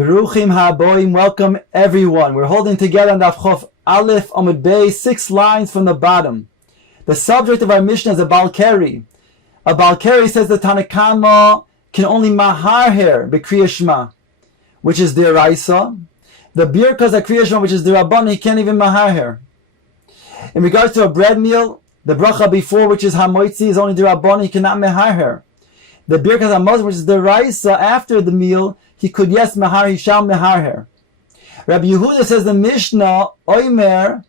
Beruchim haboim, welcome everyone. We're holding together on Daf Chof Aleph Amud Bey, 6 lines from the bottom. The subject of our Mishnah is a Balkari. A Balkari says the Tanakama can only mahar here, B'Kriya Shema, which is Deraisa. The Birkas of Kriya Shema, which is Derabban, he can't even mahar here. In regards to a bread meal, the bracha before, which is Hamoitzi, is only Derabban, he cannot mahar here. The Birkas HaMazon, which is Deraisa, after the meal, he could mahar, he shall mahar here. Rabbi Yehuda says the Mishnah, Oimer,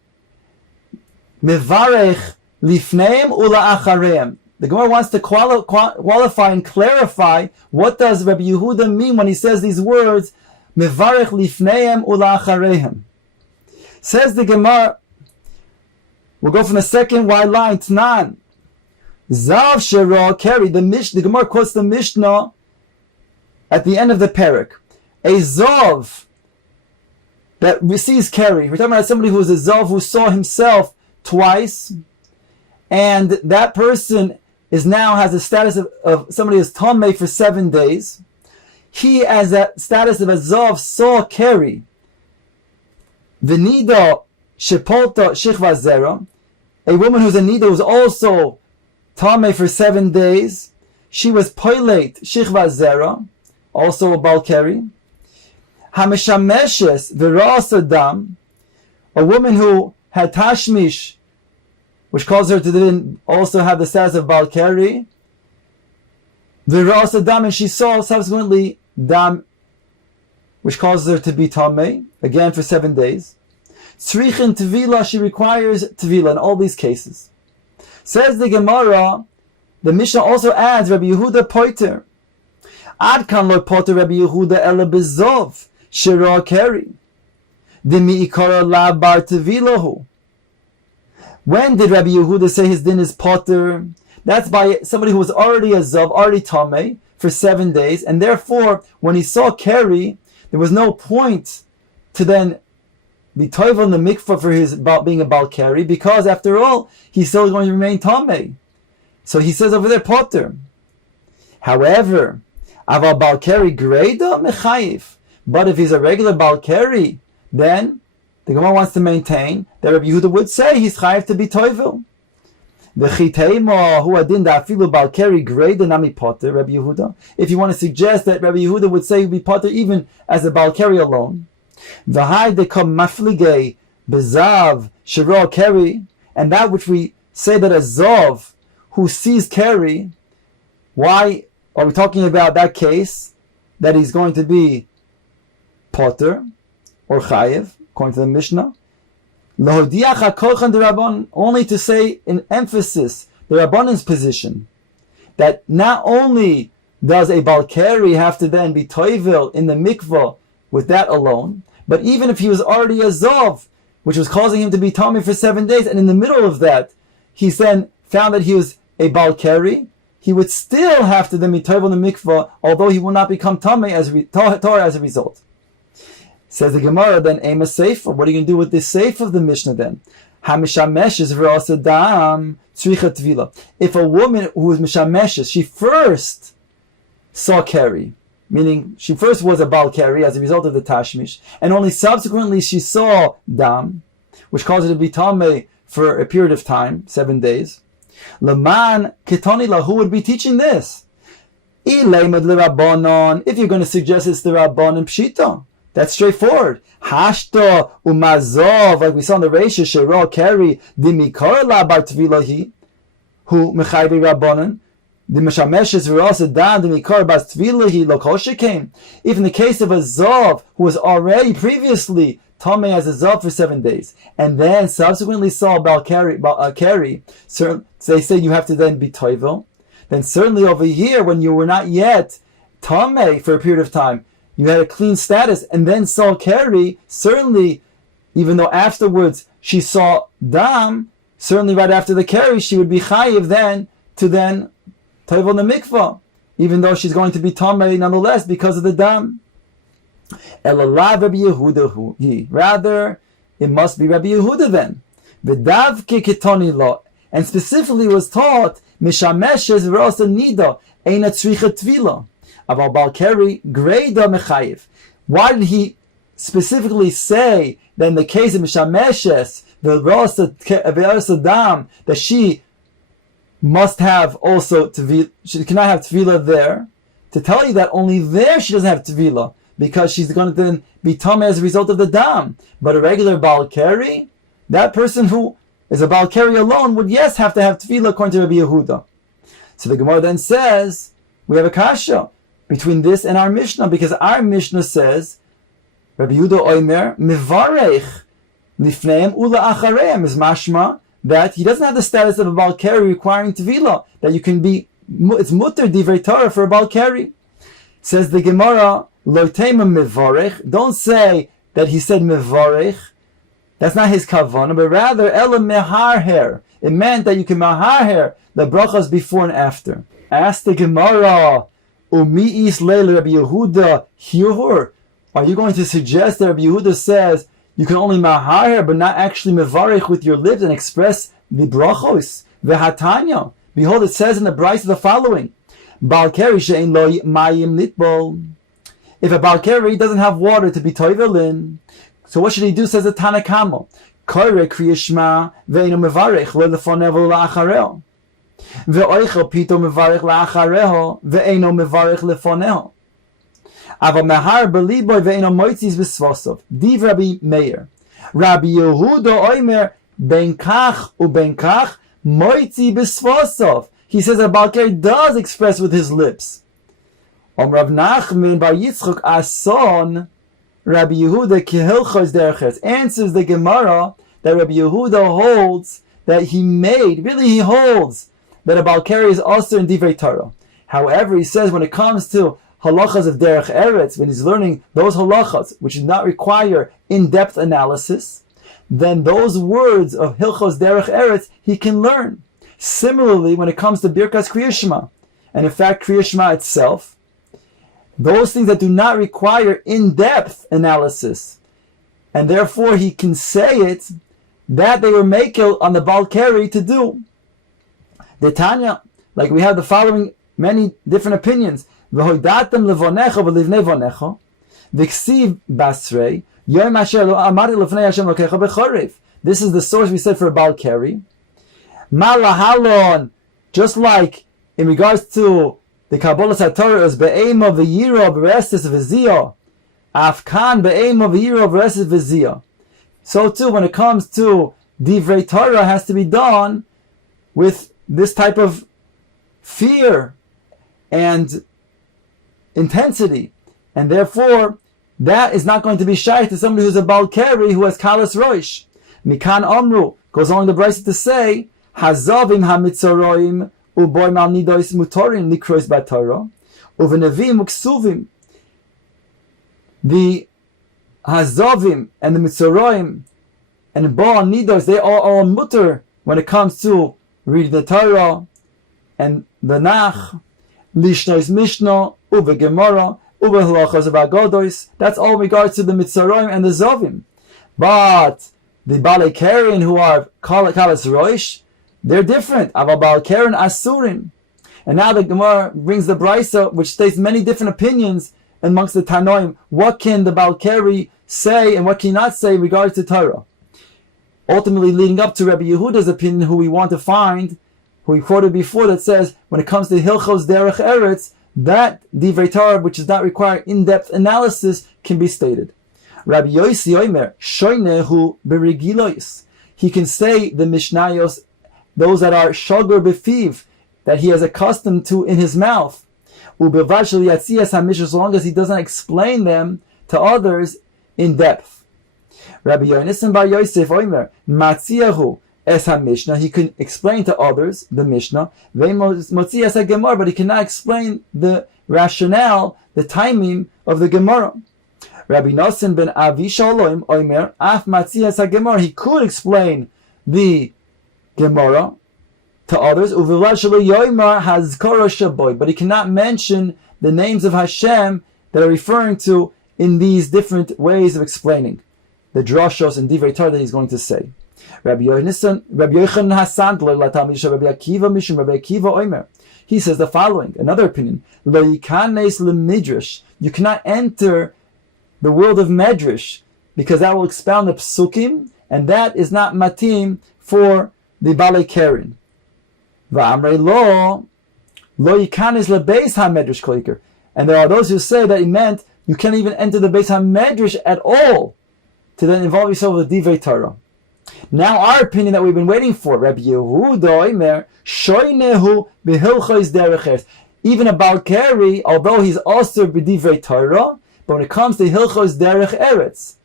Mevarech lifneim ula achareim. The Gemara wants to qualify and clarify what does Rabbi Yehuda mean when he says these words, Mevarech lifneim ula achareim. Says the Gemara, we'll go from the second wide line, Tnan. Zav Shera Keri, the Gemara quotes the Mishnah at the end of the parak. A Zav that receives Keri. We're talking about somebody who is a Zav who saw himself twice, and that person is now has the status of somebody who is Tameh for 7 days. He has that status of a Zav saw Keri. V'nida Shepolta Shichva Zera, a woman who's a Nida who's also Tameh for 7 days. She was Poilate Shichva Zera, also a Balkari. Hameshameshes V'Ras Adam, a woman who had Tashmish, which caused her to then also have the status of Balkari. V'Ras Adam, and she saw subsequently Dam, which causes her to be Tameh, again for 7 days. Tzrichin Tvila, she requires Tvila in all these cases. Says the Gemara, the Mishnah also adds Rabbi Yehuda Poiter. Ad kan lo poter Rabbi Yehuda ela bezov shira keri. Dimi ikara la bar tevilahu. When did Rabbi Yehuda say his din is poter? That's by somebody who was already a zav, already tameh for 7 days, and therefore when he saw keri, there was no point to then be toivel in the mikvah for his about being a balkari, because after all he's still going to remain tameh. So he says over there poter. However, aval balkari greda mechayiv. But if he's a regular balkari, then the Gemara wants to maintain that Rabbi Yehuda would say he's chayiv to be toivel. V'chiteima hu adin da'afilu balkari greda nami poter. Rabbi Yehuda, if you want to suggest that Rabbi Yehuda would say he'd be poter even as a balkari alone. V'hai dekam mafligei bezav shiro keri, and that which we say that a zav who sees keri, why are we talking about that case that he's going to be poter or chayiv according to the Mishnah? Only to say in emphasis the Rabbanan's position that not only does a balkari have to then be toivel in the mikvah with that alone, but even if he was already a zav, which was causing him to be tameh for 7 days, and in the middle of that, he's then found that he was a balkari, he would still have to then be toivel in the mikvah, although he will not become tameh as a result. Says the Gemara, then Ema Seifa. What are you going to do with this Seifa of the Mishnah then? Hamishameshes v'ras adam tzricha tvila. If a woman who is mishameshes, she first saw keri, meaning she first was a balkari as a result of the tashmish, and only subsequently she saw dam, which caused her to be tameh for a period of time, 7 days. Laman ketani la, who would be teaching this? If you're going to suggest it's the Rabbanan Pshita, that's straightforward. Hashta umazov, like we saw in the Reisha, Shera Keri, Dimikar la bar tvilahi, who mechayvi Rabbanan, Dimashameshes v'rasa dan Dimikar bar tvilahi lokosha came. If in the case of a Zav who was already previously Tameh as a Zav for 7 days, and then subsequently saw Keri, they say you have to then be Toivel, then certainly over here when you were not yet Tameh for a period of time, you had a clean status, and then saw Keri, certainly, even though afterwards she saw Dam, certainly right after the Keri, she would be Chayiv then to then Toivel the Mikvah, even though she's going to be Tameh nonetheless because of the Dam. Elalav Rabbi Yehuda, rather, it must be Rabbi Yehuda then. V'dav ketoni lo, and specifically was taught, Mishameshes v'rasa nida, eina tzricha tvila. Aval balkeri greda mechayiv. Why did he specifically say that in the case of Mishameshes, the Dam, that she must have also tevilah, she cannot have tevilah there, to tell you that only there she doesn't have tevilah, because she's going to then be tameh as a result of the dam. But a regular balkari, that person who is a balkari alone would yes have to have tevilah according to Rabbi Yehuda. So the Gemara then says, we have a kasha between this and our Mishnah, because our Mishnah says, Rabbi Yehuda Omer, Mivarech Lifneim Ula Achareim, is mashma that he doesn't have the status of a balkari requiring tevilah, that you can be, it's mutter divrei Torah for a balkari. Says the Gemara, Lo tema Mivarech, don't say that he said Mivarech, that's not his kavanah, but rather Ela Meharher, it meant that you can Meharher the brachas before and after. Ask the Gemara, Umi is Leil Rabbi Yehuda Hiyur, are you going to suggest that Rabbi Yehuda says you can only Meharher but not actually Mevarech with your lips and express the brachos? Vehatanya, behold, it says in the Brisa the following, Balkari she'ein lo mayim nitbol. If a balkari doesn't have water to be toivel in, so what should he do? Says the Tanakama, Koire kriyishma ve'eno mevarech lo lefonev lo la'achareo, ve'oichel pito mevarech la'achareho ve'eno mevarech lefoneho. Ava mehar beliboy ve'eno moitziz b'svosov. Div Rabbi Meir, Rabbi Yehuda Omer ben kach uben kach moitzi b'svosov. He says that balkari does express with his lips. Rav Nachman bar Yitzchok Ason, Rabbi Yehuda kihilchos derech. Answers the Gemara that Rabbi Yehuda holds that he holds that a balkari is also in divrei Torah. However, he says when it comes to halachas of derech eretz, when he's learning those halachas which do not require in-depth analysis, then those words of hilchos derech eretz he can learn. Similarly, when it comes to Birkas Kriya Shema, and in fact Kriya Shema itself, those things that do not require in-depth analysis, and therefore he can say it, that they were makel on the balkari to do. The Tanya, like we have the following many different opinions. V'hoidatem levonecha v'livnei vonecha, v'ksiv basrei, Yomi Masechet amari lefnei Hashem lokecha b'chorev. This is the source we said for a balkari. Malahalon, just like in regards to the Kabbalah Satorah is be'ema v'yira b'restis v'ziyah, afkan be'ema v'yira b'restis v'ziyah. So too, when it comes to divrei Torah, has to be done with this type of fear and intensity, and therefore that is not going to be shy to somebody who's a balkari who has kalas roish. Mikan Amru goes along the Brisa to say, Hazavim hamitzoroim uboy mal nidois mutorim likrois b'Torah uvenevim uksuvim. The Hazavim and the mitzoroim and bo nidos, they are all mutter when it comes to reading the Torah and the Nach, lishnois mishnah uve gemara uve halachos abagodos. That's all in regards to the mitzoroim and the zavim. But the balekarian who are kalas roish, they're different. Aval balkarian asurin. And now the Gemara brings the Brisa, which states many different opinions amongst the Tanoim. What can the balkari say and what can he not say in regards to Torah? Ultimately leading up to Rabbi Yehuda's opinion, who we want to find, who we quoted before, that says when it comes to Hilchos Derech Eretz, that Divrei Torah, which does not require in-depth analysis, can be stated. Rabbi Yossi Omer, Shoinehu Berigilois. He can say the Mishnayos, those that are Shogar Befiv, that he is accustomed to in his mouth. Ubevashal Yatzias HaMishnah, as long as he doesn't explain them to others in depth. Rabbi Yonasan bar Yosef Omer, Matziyahu Es HaMishnah, he can explain to others the Mishnah, Ve'motzias HaGemara, but he cannot explain the rationale, the timing of the Gemara. Rabbi Nosson ben Avi Shalom Omer, Af Matzias HaGemara, he could explain the Gemara to others, but he cannot mention the names of Hashem that are referring to in these different ways of explaining the drashos and divrei Torah that he's going to say. Rabbi Yochanan Hasandler Latamish Rabbi Akiva Mishum Rabbi Akiva Omer. He says the following, another opinion: Lo yikanes lemidrash. You cannot enter the world of Medrash, because that will expound the psukim, and that is not matim for the Balei Keren. Va'amrei lo yikanis lebeis ha-medrash kol yikar. And there are those who say that it meant you can't even enter the Beis HaMedrash at all to then involve yourself with the Divrei Torah. Now our opinion that we've been waiting for, Rabbi Yehuda Omer, shoynehu behilchos derech eretz. Even a Balkari, although he's also b'divrei Torah, but when it comes to hilchos derech eretz,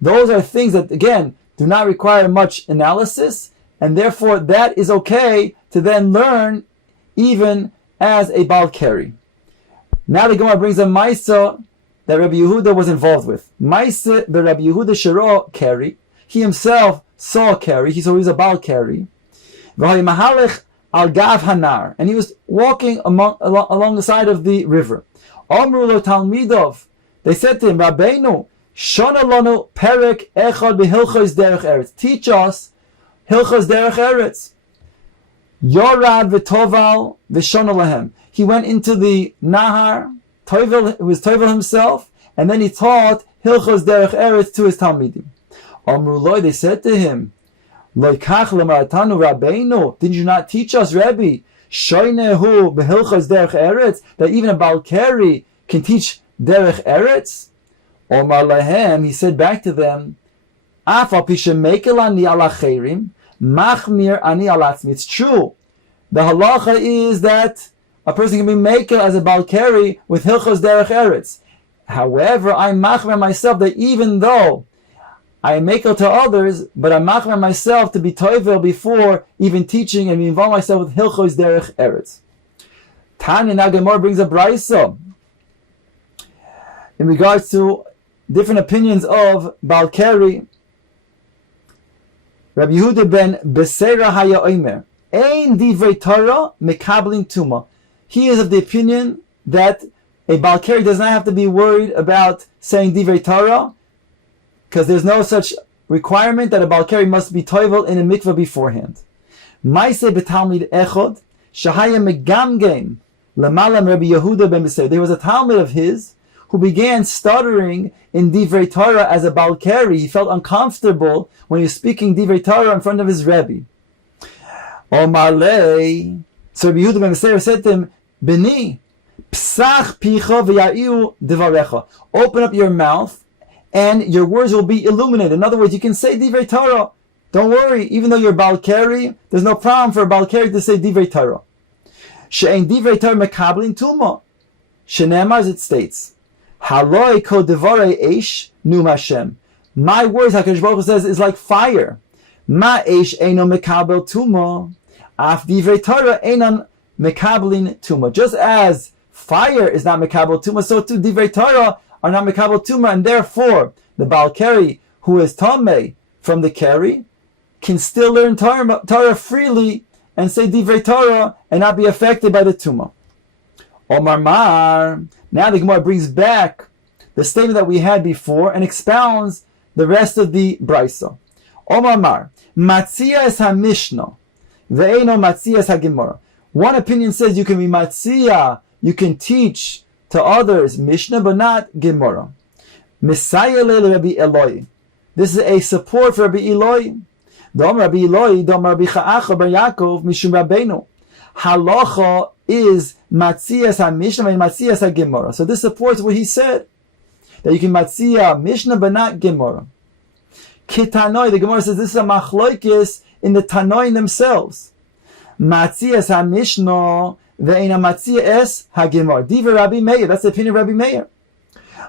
those are things that, again, do not require much analysis, and therefore that is okay to then learn even as a Balkari. Now the Gemara brings a Maisa that Rabbi Yehuda was involved with. Maisa the Rabbi Yehuda Shiro Keri. He himself saw Keri, so he was a Balkari. Mahalech al gav hanar, and he was walking along the side of the river. Amru lo talmidov, they said to him, Rabbeinu, shona lanu perek echad behilchos derech eretz. Teach us hilchos derech eretz. Yorad v'toval v'shona lahem. He went into the Nahar, it was Tovel himself, and then he taught hilchos derech eretz to his talmidim. Amru lo, they said to him, Loikach lemaratanu Rabbeinu, did you not teach us, Rabbi, shoynehu behilchos derech eretz, that even a Balkari can teach derech eretz? Omar lahem, he said back to them, Afal pishem mekel ani al acherim, machmir ani al atzmi. It's true. The halacha is that a person can be mekel as a Balkari with hilchos derech eretz. However, I'm machmir myself that even though I am makel to others, but I'm machmir myself to be toivel before even teaching and involve myself with hilchos derech eretz. Tanya Nagamor brings a brayso in regards to different opinions of Balkari. Rabbi Yehuda ben Beseira haya omer, ein divrei Torah mekablin tuma. He is of the opinion that a Balkari does not have to be worried about saying divrei Torah, because there's no such requirement that a Balkari must be toivel in a mikvah beforehand. Maise betalmid echod shahaya megamgem lamalam Rabbi Yehuda ben Beseira. There was a talmid of his who began stuttering in divrei Torah as a Balkari. He felt uncomfortable when he was speaking divrei Torah in front of his Rebbe. Omar lei. So Rabbi Yehuda ben Beseira said to him, Beni, psach picha v'ya'iu devarecha. Open up your mouth and your words will be illuminated. In other words, you can say divrei Torah. Don't worry, even though you're Balkari, there's no problem for a Balkari to say divrei Torah. She'ein divrei Torah mekablin tuma. Shenemar, as it states, haloi ko devarei eish num Hashem. My words, HaKadosh Baruch Hu says, is like fire. Ma eish eino mekabel tuma. Af divrei Torah einon mekablin tuma. Just as fire is not mekabel tuma, so too divrei Torah are not mekabel tuma, and therefore the Balkari who is tamei from the Keri can still learn Torah freely and say divrei Torah and not be affected by the tuma. Omar Mar. Now the Gemara brings back the statement that we had before and expounds the rest of the brayso. Omar Mar. Matzia es ha-mishnah ve'eino matzia es ha-gemara. One opinion says you can be matzia, you can teach to others Mishnah, but not Gemara. Messiah le Rabbi Eloi. This is a support for Rabbi Eloi. Dom Rabbi Eloi, Dom Rabbi Cha'acha bar Yaakov, Mishum Rabbeinu. Halacha is Matzias HaMishnah and Matzias HaGemara. So this supports what he said, that you can Matzia Mishnah, but not Gemara. Kitanoi, the Gemara says this is a machloikis in the Tanoim themselves. Matzias HaMishnah ve'ena Matzias HaGemara. Diva Rabbi Meir, that's the opinion of Rabbi Meir.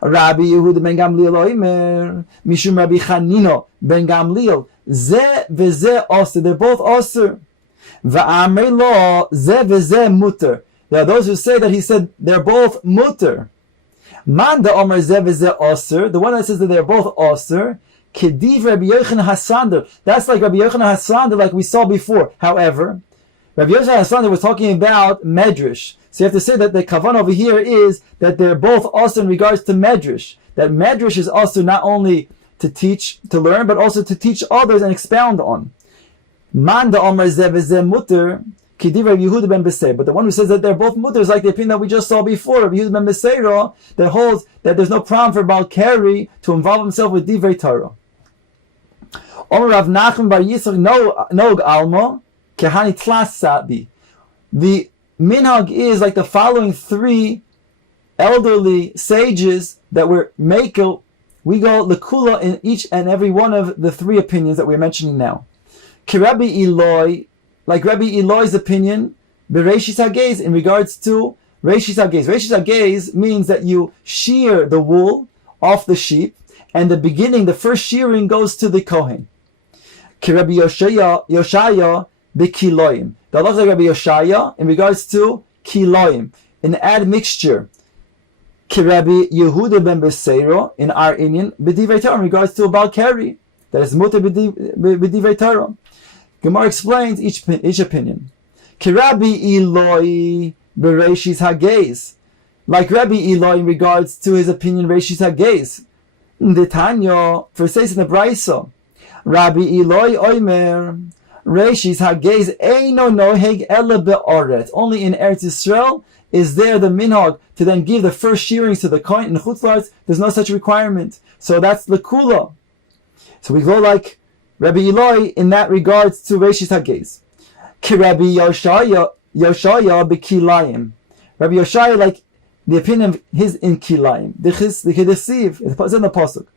Rabbi Yehuda ben Gamliel oimer, Mishum Rabbi Chanino ben Gamliel, Ze v'ze osir, they're both osir. Va'amei lo, Ze v'ze muter. There are those who say that he said they're both muter. Manda omer Ze v'ze osir, the one that says that they're both osir, Kediv Rabbi Yochanan Hasander. That's like Rabbi Yochanan Hasander, like we saw before. However, Rabbi Yochanan Hasander was talking about Medrash. So you have to say that the kavan over here is that they're both also in regards to Medrash. That Medrash is also not only to teach, to learn, but also to teach others and expound on. Man da omer ze v'ze muter, Kidiv Rabbi Yehuda ben Beseira. But the one who says that they're both mutter is like the opinion that we just saw before, Rabbi Yehuda ben Beseira, that holds that there's no problem for Balkari to involve himself with Divrei Torah. Omer Rav Nachman bar Yitzchak nog alma kehani tlas sabi. The minhag is like the following three elderly sages that were makel. We go lekula in each and every one of the three opinions that we're mentioning now. Rabbi Eloi, like Rabbi Eloi's opinion, Bereshis Hagez, in regards to Reshis Hagez. Reshis Hagez means that you shear the wool off the sheep, and the first shearing goes to the Kohen. Rabbi Yoshaya Bekiloim. The halacha of Rabbi Yoshaya in regards to Kiloim, an admixture. Rabbi Yehuda ben Beseira in our Indian b'divrei Torah in regards to a balkari that is muter b'divrei Torah. Gemara explains each opinion. Rabbi Eloi b'reishis hagez, like Rabbi Eloi in regards to his opinion reishis hagez. The Tanya for says in the Brisa, Rabbi Eloi oimer reishis hagez eino noheg ele be'oret. Only in Eretz Yisrael is there the minhag to then give the first shearings to the Kohen. In Chutz La'aretz, there's no such requirement. So that's lekula. So we go like Rabbi Eloi in that regards to Reishis Hagez. Ki Rabbi Yoshaya b'kilayim. Rabbi Yoshaya, like the opinion of his in kilayim. The kedesiv, it's in the pasuk.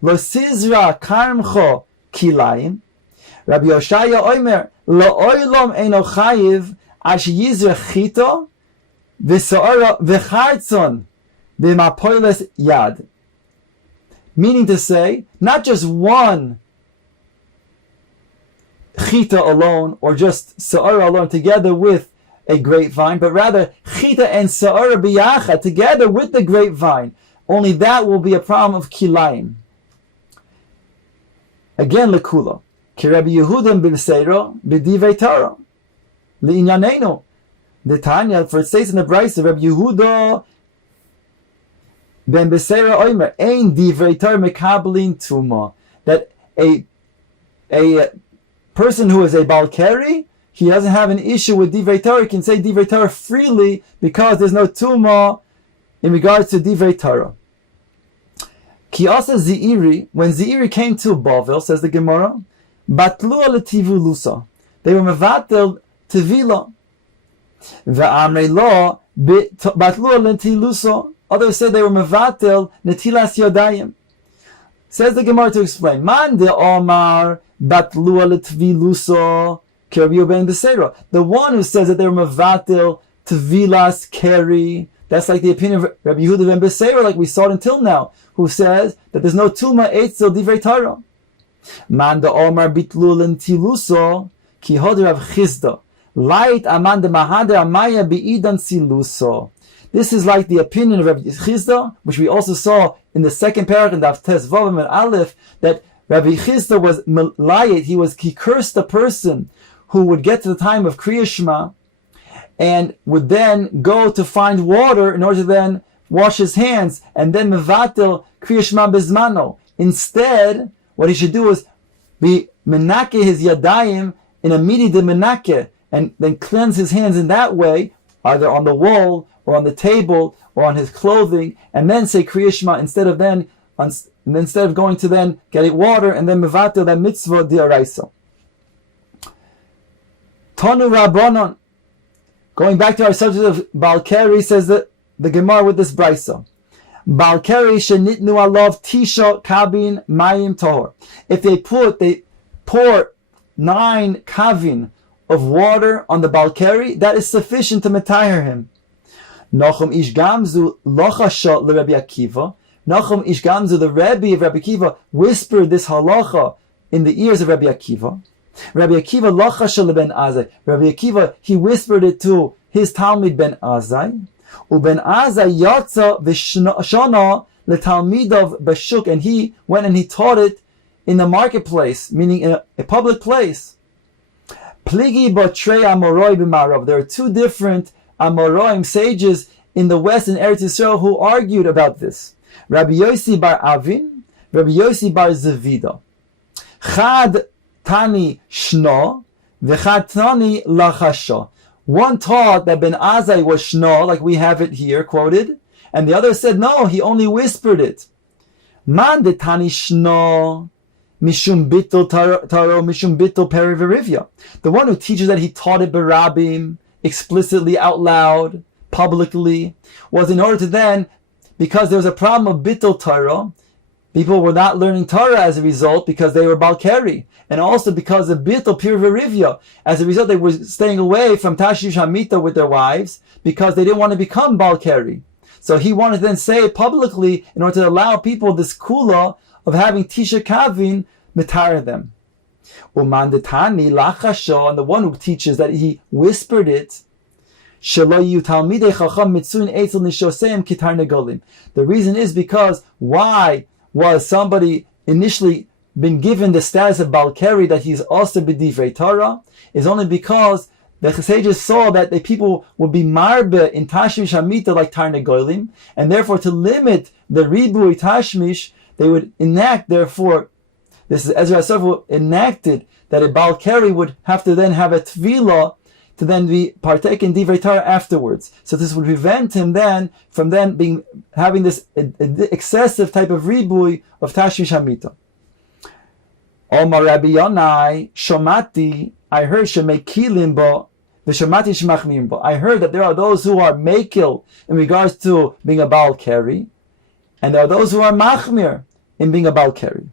Lo sizra karmcho kilayim. Rabbi Yoshaya oimer lo oilom eino chayiv ash yizra chito v'so'ara v'chartzon b'mapoiles yad. Meaning to say, not just one chita alone, or just sa'ara alone, together with a grapevine, but rather chita and sa'ara biyacha, together with the grapevine. Only that will be a problem of kilayim. Again, lekula. Ki Rabbi Yehuda ben Beseira b'divrei Torah. Li'inyanenu. The Tanya, for it says in the Brisa, Rabbi Yehuda ben Beseira oimer ein divrei Torah mekabelin tuma, that a person who is a balkari, he doesn't have an issue with divrei Torah. He can say divrei Torah freely because there's no tuma in regards to divrei Torah. Ki asa Zeiri, when Zeiri came to Bavel, says the Gemara, batlu letivulusa, they were mevatel tevila. Ve'amrei lo batlu letilusa. Others said they were mevatel netilas yodayim. Says the Gemara to explain. Man de Omar batlu letvilusa kirbiu ben Beseira. The one who says that they were mevatel tvilas keri. That's like the opinion of Rabbi Yehuda ben Beseira, like we saw it until now, who says that there's no tuma eitzel divrei Torah. Man de Omar bitlu letilusa ki hoder av chizda. Light amanda mahader amaya bi'idan siluso. This is like the opinion of Rabbi Chizda, which we also saw in the second paragraph of Tes Vavim and Aleph, that Rabbi Chizda was malayit, he cursed the person who would get to the time of Kriya Shema and would then go to find water in order to then wash his hands and then mevatel Kriya Shema bezmano. Instead, what he should do is be menake his yadayim in a midi de menake, and then cleanse his hands in that way, either on the wall or on the table or on his clothing, and then say Kriya Shema instead of going to then get water and then mevatel that mitzvah di'araisa. Tonu Rabbanon. Going back to our subject of Balkari, says that the Gemara with this brisa. Balkari shenitnu alav tisha kabin mayim tohor. If they pour 9 kavin of water on the balkari, that is sufficient to metayr him. Nachum ish gamzu lochasha leRabbi Akiva. Nachum ish gamzu, the Rebbe of Rabbi Akiva, whispered this halacha in the ears of Rabbi Akiva. Rabbi Akiva lochasha leben Azai. Rabbi Akiva, he whispered it to his Talmid ben Azai. Uben Azai yatsa v'shana letalmidov b'shuk, and he went and he taught it in the marketplace, meaning in a public place. Pligi botrei amoroi b'marav. There are 2 different Amoroim sages in the west in Eretz Yisrael who argued about this. Rabbi Yossi bar Avin, Rabbi Yossi bar Zavida. Chad tani shno, v'chad tani lachasha. One taught that Ben Azai was shno, like we have it here quoted, and the other said no, he only whispered it. Man de tani shno mishum bittul taro mishum bittul periverivya. The one who teaches that he taught it berabim, explicitly out loud, publicly, was in order to then, because there was a problem of bittul taro, people were not learning Torah as a result because they were balkari, and also because of bittul periverivya. As a result, they were staying away from tashish hamita with their wives because they didn't want to become balkari. So he wanted to then say it publicly in order to allow people this kula of having tisha kavin mitara them. Uman detani lachasho, and the one who teaches that he whispered it. The reason is because why was somebody initially been given the status of balkari that he's also b'divrei Torah is only because the sages saw that the people would be marbe in tashmish hamita like tarnegolim, and therefore to limit the ribui tashmish, they would enact, therefore, this is Ezra Asaf enacted that a balkari would have to then have a tefillah to then be partake in divrei Torah afterwards. So this would prevent him then from then having this excessive type of ribui of tashmish hamita. Omar Rabbi Yonai Shomati, I heard shemekilim bo v'shomati shemachmirim bo. I heard that there are those who are mekil in regards to being a balkari, and there are those who are machmir in being a balkari.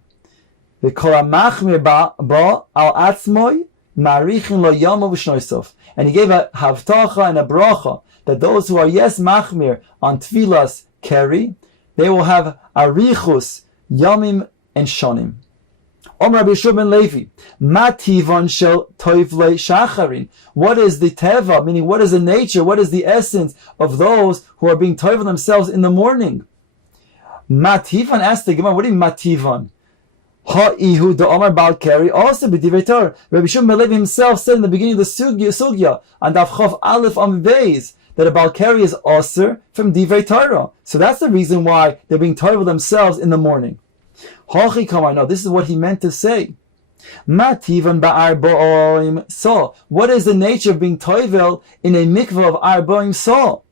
V'kol machmir bo al atzmoi marichin lo yomo v'shnoisof. And he gave a havtacha and a bracha that those who are yes machmir on tfilas keri, they will have arichus yomim and shonim. Omar Rabbi Yeshua ben Levi, mativon shel toivlei shacharin. What is the teva, meaning what is the nature, what is the essence of those who are being toivel themselves in the morning? Mativon, asked the Gemara, what do you mean mativon? Ha'ihu the Omar Balkari, also b'divrei Torah. Rabbi Yeshua ben Levi himself said in the beginning of the sugya on Daf Chav Aleph on Beis, that a balkari is aser from divrei Torah. So that's the reason why they're being toivel themselves in the morning. No, this is what he meant to say. So, what is the nature of being toivel in a mikveh of arboim so?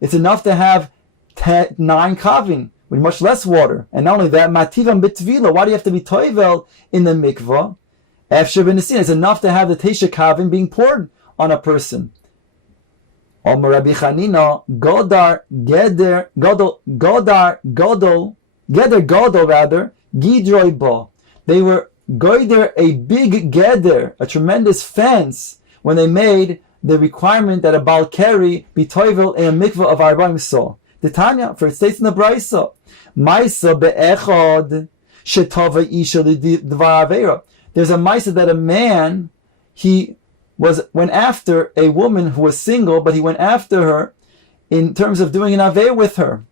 It's enough to have 9 kavin with much less water, and not only that, mativan bitvila. Why do you have to be toivel in the mikveh? It's enough to have the tesha kavin being poured on a person. Omer Rabbi Chanina, Gidroi ba. They were goider, a big geder, a tremendous fence, when they made the requirement that a balkari be toivel in a mikveh of arba'im so. The Tanya, for it states in the Braisa, Maisa be'echad shetava isha l'dvar avera. There's a Maisa that a man, he went after a woman who was single, but he went after her in terms of doing an avera with her.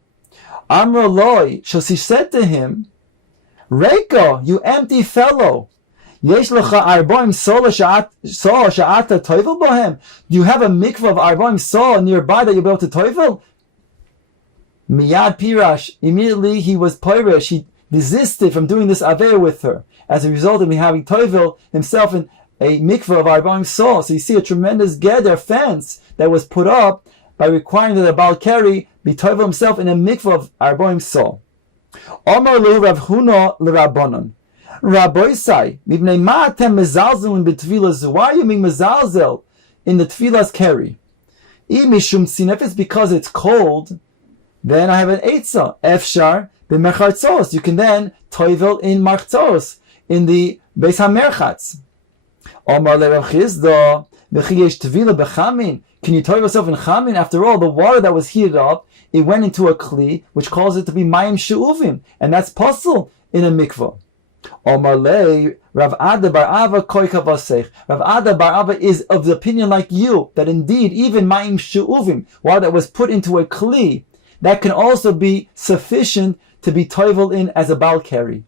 Amra loy, so she said to him, Reiko, you empty fellow, yesh lecha arboim sola sha'ata toivel bohem. Do you have a mikveh of arboim sola nearby that you'll be able to toivel? Miyad pirash, immediately he was pirish, he desisted from doing this avera with her, as a result of him having toivel himself in a mikveh of arboim sola. So you see a tremendous geder fence that was put up by requiring that a balkari be toivel himself in a mikveh of arboim so. Omar lu Rav Huna l'Rabbanon. Rabboisai, mibnei ma atem mezalzel in betfilas. Why are you being mezalzel in the tfilas keri? Mishum sin. If it's because it's cold, then I have an eitzah. Efshar b'merchatzos. You can then toivel in marchtzos, in the Beis HaMerchatz. Omar le Rav Chizda, v'chi yesh tvila b'chamin. Can you toivel yourself in chamin? After all, the water that was heated up, it went into a kli, which calls it to be mayim she'uvim, and that's possible in a mikvah. Omar lei Rav Ada bar Ava koika vasech. Rav Ada bar Ava is of the opinion like you, that indeed even mayim she'uvim, water that was put into a kli, that can also be sufficient to be toivel in as a balkari.